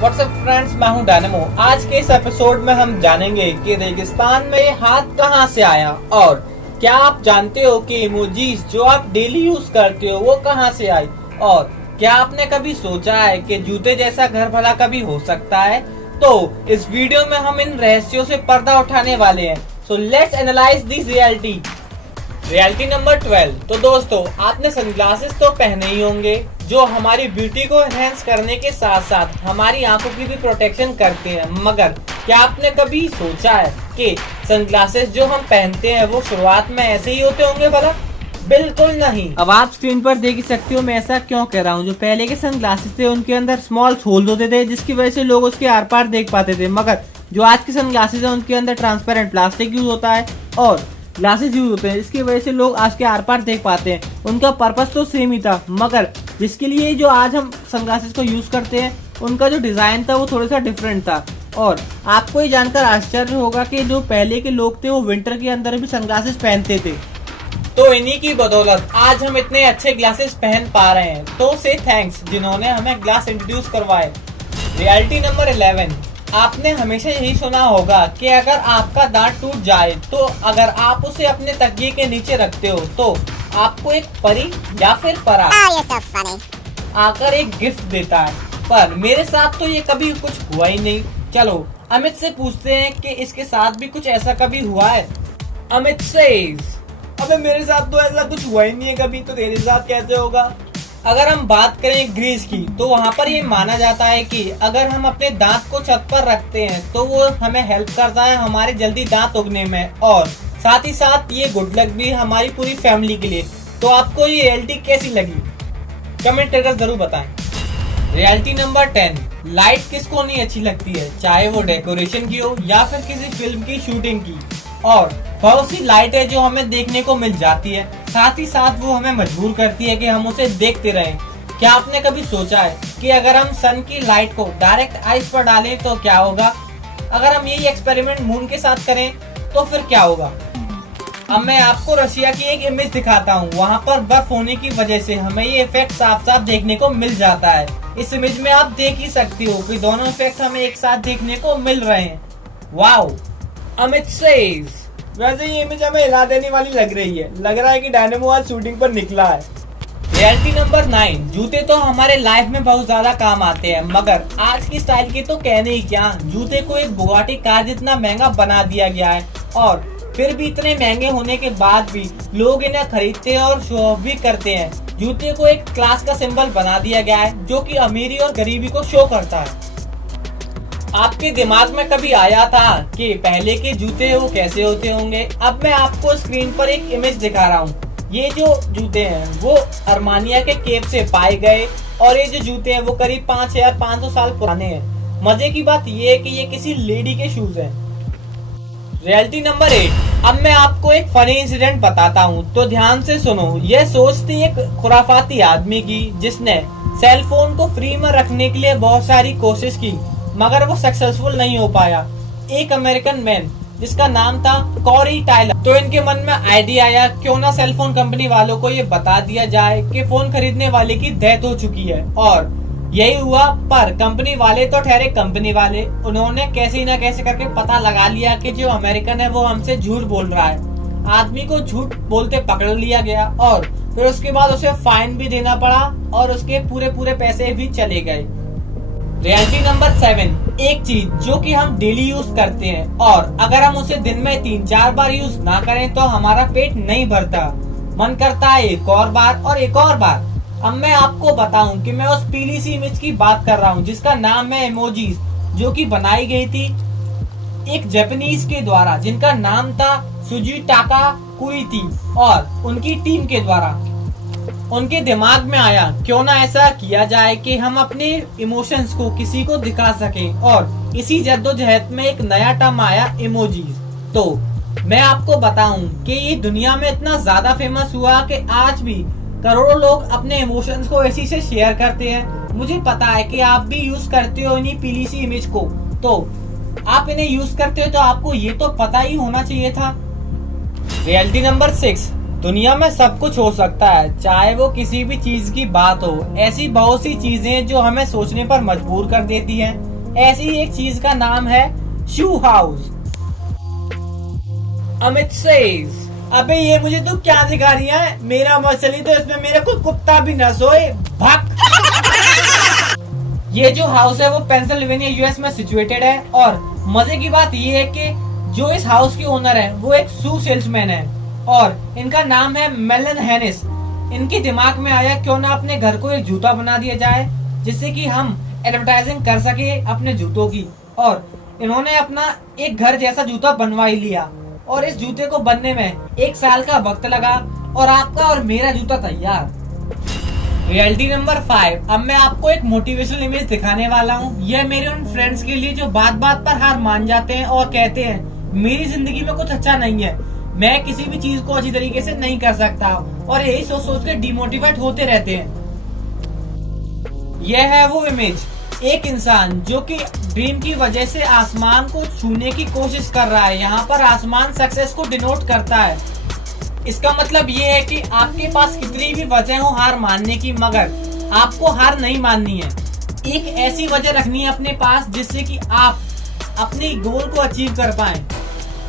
WhatsApp friends, मैं हूं dynamo. आज के इस एपिसोड में हम जानेंगे कि रेगिस्तान में ये हाथ कहां से आया और क्या आप जानते हो कि इमोजीज जो आप डेली यूज करते हो वो कहां से आई, और क्या आपने कभी सोचा है कि जूते जैसा घर भला कभी हो सकता है। तो इस वीडियो में हम इन रहस्यों से पर्दा उठाने वाले हैं। So let's analyse this reality number 12। तो दोस्तों, आपने सनग्लासेस तो पहने ही होंगे जो हमारी ब्यूटी को एनहेंस करने के साथ साथ हमारी आंखों की भी प्रोटेक्शन करते हैं। मगर क्या आपने कभी सोचा है कि सनग्लासेस जो हम पहनते हैं वो शुरुआत में ऐसे ही होते होंगे भला? बिल्कुल नहीं। अब आप स्क्रीन पर देख ही सकते हो मैं ऐसा क्यों कह रहा हूँ। जो पहले के सनग्लासेस थे उनके अंदर स्मॉल होल होते थे जिसकी वजह से लोग उसके आर पार देख पाते थे। मगर जो आज के सनग्लासेस है उनके अंदर ट्रांसपेरेंट प्लास्टिक यूज होता है और ग्लासेस यूज होते हैं, जिसकी वजह से लोग आज के आर पार देख पाते हैं। उनका पर्पस तो सेम ही था, मगर जिसके लिए जो आज हम सनग्लासेस को यूज करते हैं उनका जो डिजाइन था वो थोड़ा सा डिफरेंट था। और आपको ये जानकर आश्चर्य होगा कि जो पहले के लोग थे वो विंटर के अंदर भी सनग्लासेस पहनते थे। तो इन्हीं की बदौलत आज हम इतने अच्छे ग्लासेस पहन पा रहे हैं। तो से थैंक्स जिन्होंने हमें ग्लास इंट्रोड्यूस करवाए। Reality number 11। आपने हमेशा यही सुना होगा कि अगर आपका दांत टूट जाए तो अगर आप उसे अपने तकिए के नीचे रखते हो तो आपको एक परी या फिर परा आकर एक गिफ्ट देता है। पर मेरे साथ तो ये कभी कुछ हुआ ही नहीं। चलो अमित से पूछते हैं कि इसके साथ भी कुछ ऐसा कभी हुआ है। अमित सेज, अबे मेरे साथ तो ऐसा कुछ हुआ ही नहीं है कभी, तो तेरे साथ कैसे होगा? अगर हम बात करें ग्रीस की तो वहाँ पर ये माना जाता है कि अगर हम अपने दांत को छत पर रखते हैं तो वो हमें हेल्प करता है हमारे जल्दी दांत उगने में, और साथ ही साथ ये गुड लक भी हमारी पूरी फैमिली के लिए। तो आपको ये रियलिटी कैसी लगी कमेंट करके जरूर बताएं। Reality number 10। लाइट किसको नहीं अच्छी लगती है, चाहे वो डेकोरेशन की हो या फिर किसी फिल्म की शूटिंग की। और बहुत सी लाइट है जो हमें देखने को मिल जाती है, साथ ही साथ वो हमें मजबूर करती है कि हम उसे देखते रहें। क्या आपने कभी सोचा है कि अगर हम सन की लाइट को डायरेक्ट आइस पर डालें तो क्या होगा? अगर हम यही एक्सपेरिमेंट मून के साथ करें तो फिर क्या होगा? अब मैं आपको रशिया की एक इमेज दिखाता हूँ। वहाँ पर बर्फ होने की वजह से हमें ये इफेक्ट साफ साफ देखने को मिल जाता है। इस इमेज में आप देख ही सकते हो कि दोनों इफेक्ट हमें एक साथ देखने को मिल रहे हैं। वाओ। अमित सेज, वैसे ये इमेज हमें हिला देने वाली लग रही है। लग रहा है कि डायनेमो आज शूटिंग पर निकला है। Reality number 9। जूते तो हमारे लाइफ में बहुत ज्यादा काम आते हैं, मगर आज की स्टाइल के तो कहने ही क्या। जूते को एक बुगाटी कार जितना महंगा बना दिया गया है, और फिर भी इतने महंगे होने के बाद भी लोग इन्हें खरीदते हैं और शो ऑफ भी करते हैं। जूते को एक क्लास का सिंबल बना दिया गया है जो कि अमीरी और गरीबी को शो करता है। आपके दिमाग में कभी आया था कि पहले के जूते वो कैसे होते होंगे? अब मैं आपको स्क्रीन पर एक इमेज दिखा रहा हूँ। ये जो जूते हैं वो अरमानिया के केप से पाए गए, और ये जो जूते हैं वो करीब 5500 साल पुराने हैं। मजे की बात ये है कि ये किसी लेडी के शूज हैं। Reality number 8। अब मैं आपको एक फनी इंसिडेंट बताता हूँ, तो ध्यान से सुनो। यह सोच थी एक खुराफाती आदमी की जिसने सेल फोन को फ्री में रखने के लिए बहुत सारी कोशिश की, मगर वो सक्सेसफुल नहीं हो पाया। एक अमेरिकन मैन जिसका नाम था कॉरी टाइलर, तो इनके मन में आइडिया आया क्यों ना सेल फोन कंपनी वालों को ये बता दिया जाए कि फोन खरीदने वाले की डेथ हो चुकी है। और यही हुआ। पर कंपनी वाले तो ठहरे कंपनी वाले, उन्होंने कैसे न कैसे करके पता लगा लिया कि जो अमेरिकन है वो हमसे झूठ बोल रहा है। आदमी को झूठ बोलते पकड़ लिया गया और फिर उसके बाद उसे फाइन भी देना पड़ा और उसके पूरे पैसे भी चले गए। Reality number 7। एक चीज जो कि हम डेली यूज करते हैं और अगर हम उसे दिन में 3-4 बार यूज ना करें तो हमारा पेट नहीं भरता, मन करता है एक और बार और एक और बार। अब मैं आपको बताऊं कि मैं उस पीली सी इमेज की बात कर रहा हूं जिसका नाम है इमोजीज, जो कि बनाई गई थी एक जापानीज के द्वारा जिनका नाम था सुजिटाका कुइती, और उनकी टीम के द्वारा। उनके दिमाग में आया क्यों ना ऐसा किया जाए कि हम अपने इमोशंस को किसी को दिखा सकें, और इसी जद्दोजहद में एक नया टर्म आया इमोजीज। तो मैं आपको बताऊं कि ये दुनिया में इतना ज्यादा फेमस हुआ कि आज भी करोड़ों लोग अपने इमोशंस को इसी से शेयर करते हैं। मुझे पता है कि आप भी यूज करते हो इन्हीं पीली सी इमेज को, तो आप इन्हें यूज करते हो तो आपको ये तो पता ही होना चाहिए था। Reality number 6। दुनिया में सब कुछ हो सकता है, चाहे वो किसी भी चीज की बात हो। ऐसी बहुत सी चीजें जो हमें सोचने पर मजबूर कर देती हैं। ऐसी ही एक चीज का नाम है शू हाउस। अमित सेज, अबे ये मुझे तू क्या दिखा रही है? मेरा मसली तो इसमें मेरा कोई कुत्ता भी न सोए। भाग। ये जो हाउस है वो पेंसिल्वेनिया यूएस में सिचुएटेड है और मजे की बात ये है कि जो इस हाउस के ओनर है वो एक शू सेल्समैन है और इनका नाम है मेलन हेनिस। इनके दिमाग में आया क्यों ना अपने घर को एक जूता बना दिया जाए जिससे कि हम एडवर्टाइजिंग कर सके अपने जूतों की, और इन्होंने अपना एक घर जैसा जूता बनवा ही लिया और इस जूते को बनने में 1 साल का वक्त लगा और आपका और मेरा जूता तैयार। रियलिटी नंबर 5, अब मैं आपको एक मोटिवेशनल इमेज दिखाने वाला हूँ। यह मेरे उन फ्रेंड्स के लिए जो बात बात पर हार मान जाते हैं और कहते हैं मेरी जिंदगी में कुछ अच्छा नहीं है, मैं किसी भी चीज को अच्छी तरीके से नहीं कर सकता, और यही सोच सोच के डिमोटिवेट होते रहते हैं। यह है वो इमेज, एक इंसान जो कि ड्रीम की वजह से आसमान को छूने की कोशिश कर रहा है। यहाँ पर आसमान सक्सेस को डिनोट करता है। इसका मतलब ये है कि आपके पास कितनी भी वजह हो हार मानने की, मगर आपको हार नहीं माननी है। एक ऐसी वजह रखनी है अपने पास जिससे कि आप अपने गोल को अचीव कर पाएं।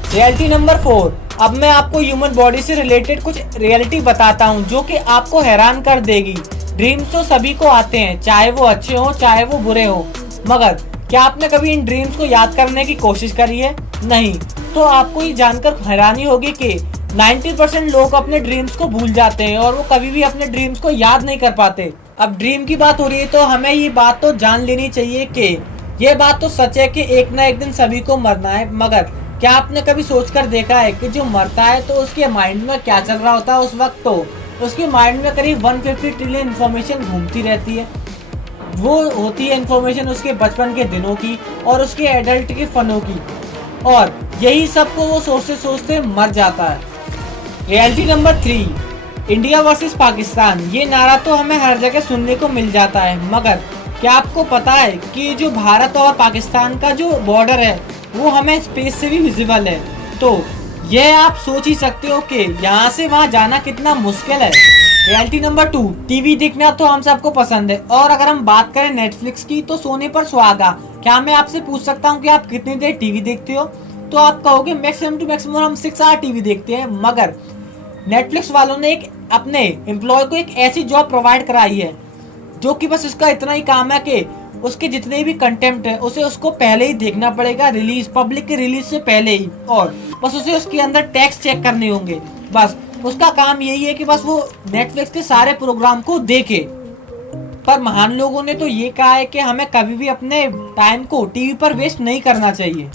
रियलिटी नंबर 4, अब मैं आपको ह्यूमन बॉडी से रिलेटेड कुछ रियलिटी बताता हूँ जो कि आपको हैरान कर देगी। ड्रीम्स तो सभी को आते हैं, चाहे वो अच्छे हो चाहे वो बुरे हो, मगर क्या आपने कभी इन ड्रीम्स को याद करने की कोशिश करी है? नहीं। तो आपको ये जानकर हैरानी होगी कि 90% लोग अपने ड्रीम्स को भूल जाते हैं और वो कभी भी अपने ड्रीम्स को याद नहीं कर पाते। अब ड्रीम की बात हो रही है तो हमें ये बात तो जान लेनी चाहिए कि ये बात तो सच है कि एक ना एक दिन सभी को मरना है, मगर क्या आपने कभी सोचकर देखा है कि जो मरता है तो उसके माइंड में क्या चल रहा होता है उस वक्त? तो उसके माइंड में करीब 150 ट्रिलियन इन्फॉर्मेशन घूमती रहती है। वो होती है इन्फॉर्मेशन उसके बचपन के दिनों की और उसके एडल्ट के फनों की, और यही सब को वो सोचते सोचते मर जाता है। Reality number 3, India versus Pakistan. ये नारा तो हमें हर जगह सुनने को मिल जाता है, मगर क्या आपको पता है कि जो भारत और पाकिस्तान का जो बॉर्डर है वो हमें स्पेस से भी विजिबल है? तो यह आप सोच ही सकते हो कि यहाँ से वहाँ जाना कितना मुश्किल है। रियलिटी नंबर 2, टीवी देखना तो हम सबको पसंद है, और अगर हम बात करें नेटफ्लिक्स की तो सोने पर सुहागा। क्या मैं आपसे पूछ सकता हूँ कि आप कितनी देर टीवी देखते हो? तो आप कहोगे मैक्सिमम टू मैक्सिमम हम 6 आवर टीवी देखते हैं, मगर नेटफ्लिक्स वालों ने एक अपने एम्प्लॉय को एक ऐसी जॉब प्रोवाइड कराई है जो कि बस उसका इतना ही काम है कि उसके जितने भी कंटेंट है उसे उसको पहले ही देखना पड़ेगा, रिलीज पब्लिक के रिलीज से पहले ही, और बस उसे उसके अंदर टैक्स चेक करने होंगे। बस उसका काम यही है कि बस वो नेटफ्लिक्स के सारे प्रोग्राम को देखे। पर महान लोगों ने तो ये कहा है कि हमें कभी भी अपने टाइम को टीवी पर वेस्ट नहीं करना चाहिए।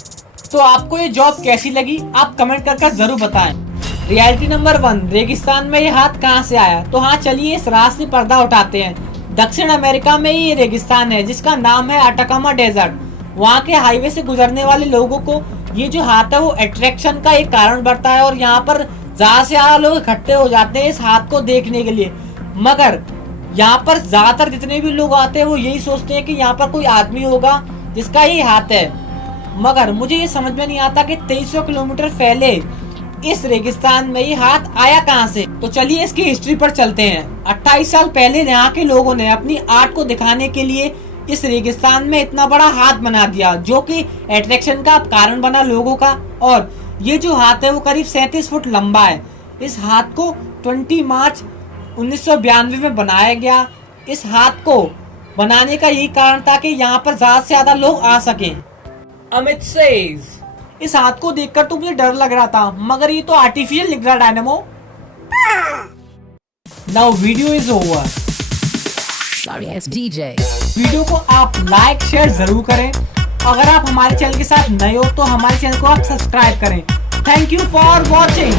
तो आपको ये जॉब कैसी लगी आप कमेंट कर जरूर बताएं। रियलिटी नंबर 1, रेगिस्तान में ये हाथ कहाँ से आया? तो हाँ, चलिए इस रात से पर्दा उठाते हैं। दक्षिण अमेरिका में ये रेगिस्तान है जिसका नाम है अटाकामा डेजर्ट। वहाँ के हाईवे से गुजरने वाले लोगों को ये जो हाथ है वो अट्रैक्शन का एक कारण बनता है और यहाँ पर ज्यादा से ज्यादा लोग इकट्ठे हो जाते हैं इस हाथ को देखने के लिए। मगर यहाँ पर ज्यादातर जितने भी लोग आते हैं वो यही सोचते हैं कि यहाँ पर कोई आदमी होगा जिसका ये हाथ है, मगर मुझे ये समझ में नहीं आता कि 2300 किलोमीटर फैले इस रेगिस्तान में ये हाथ आया कहां से। तो चलिए इसकी हिस्ट्री पर चलते हैं। 28 साल पहले यहाँ के लोगों ने अपनी आर्ट को दिखाने के लिए इस रेगिस्तान में इतना बड़ा हाथ बना दिया जो कि अट्रैक्शन का कारण बना लोगों का, और ये जो हाथ है वो करीब 37 फुट लंबा है। इस हाथ को 20 मार्च 1992 में बनाया गया। इस हाथ को बनाने का यही कारण था कि यहाँ पर ज्यादा से ज्यादा लोग आ सके। अमित सेज, इस हाथ को देखकर तो मुझे डर लग रहा था, मगर ये तो आर्टिफिशियल निकला dynamo. Now video is over. Sorry, it's DJ. Video को आप लाइक शेयर जरूर करें। अगर आप हमारे चैनल के साथ नए हो तो हमारे चैनल को आप सब्सक्राइब करें। Thank you for watching.